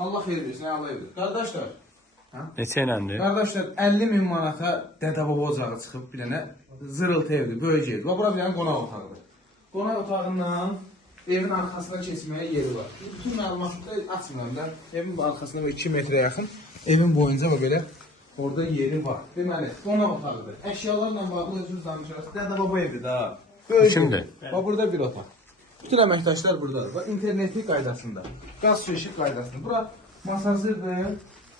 Allah xeyir versin, Allah evdir. Qardaşlar, Neçə iləndir? qardaşlar 50.000 manata dədə-baba ocağı çıxıb bir dənə zırıltı evdir, böyük evdir. Və bura bir dənə qonaq otağıdır. Qonaq otağından evin arxasına keçməyə yeri var. Bütün məlumatları açmıram da. Evin arxasına 2 metrə yaxın. Evin boyunca və belə orada yeri var. Deməli, qonaq otağıdır. Əşyalarla bağlı özünüz danışırsınız. Dədə-baba evdir da. Böyük Kimdir? Və burada bir otaq. Bütün əməkdaşlar buradadır. Və internetli qaydasında, qaz su işıq qaydasında. Bura masazırdır.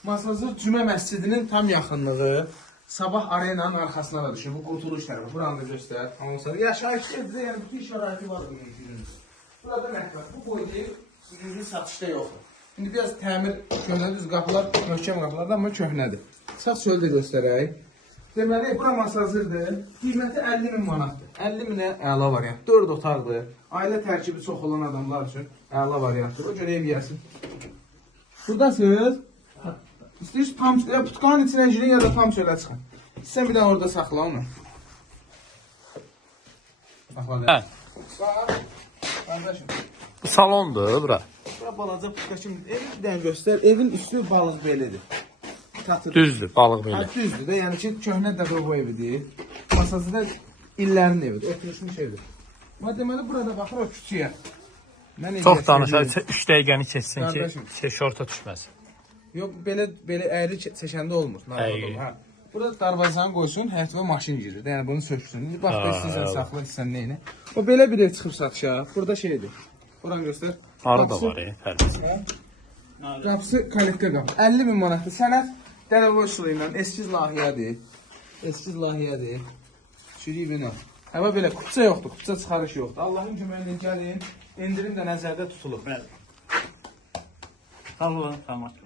Masazır Cümə məscidinin tam yaxınlığı. Sabah arenanın arxasına da düşür. Bu qurtuluş tərəfi. Buranı da göstər. Anonslar. Yaşayış evdə, yəni bütün şəraiti var bu mümkünün. Burada mətbəx. Bu boyda ürünün satışda yoxdur. İndi biraz təmir köhnədir. Qapılar möhkəm qapılardır, amma köhnədir. Sağ çöldə göstərək. Deməli, bura masazırdır. Qiyməti 50.000 manatdır. 50.000-ə əla variant. 4 otaqdır. Ailə tərkibi çox olan adamlar üçün əla variantdır. O görə ev yəsin. Buradasınız. İstəyirsiniz tam putkanın içinə girin ya da tam çölə çıxın. Sən bir dənə orada saxla onu. Hə. Bax. Qardaşım. Bu salondur bura. Bura balaca putka kimi. Evi bir dənə göstər. Evin üstü balıq belidir. Tatır. Düzdür, balıq belə. Ha, düzdür də, yəni ki, köhnə dəfə bu evidir. Masası da illərin evidir, oturuşmuş evidir. Amma deməli, burada baxır o küçüyə. Çox danışar, 3 dəqiqəni keçsin ki, Qardaşım. şorta düşməsin. Yox, belə əyri çəkəndə olmur. Əyri. Hə. Burada darvazanı qoysun, həyətə maşın girir. Yəni bunu söksün. İndi bax da istəyirsən saxla, istəyirsən neyini. O belə bir ev çıxıb satışa. Burada şeydir. Buranı göstər. Arı da var, pərdəsi. Qapısı kaletka qapı. 50.000 manatdır. Sənət dərəvə üsulu ilə eskiz layihədir. Eskiz layihədir. Çürüyüb ilə. Həvə belə kupça yoxdur, kupça çıxarış yoxdur. Allahın köməyi ilə gəlin, endirim də nəzərdə tutulur. Bəli. Sağ olun, sağ olun.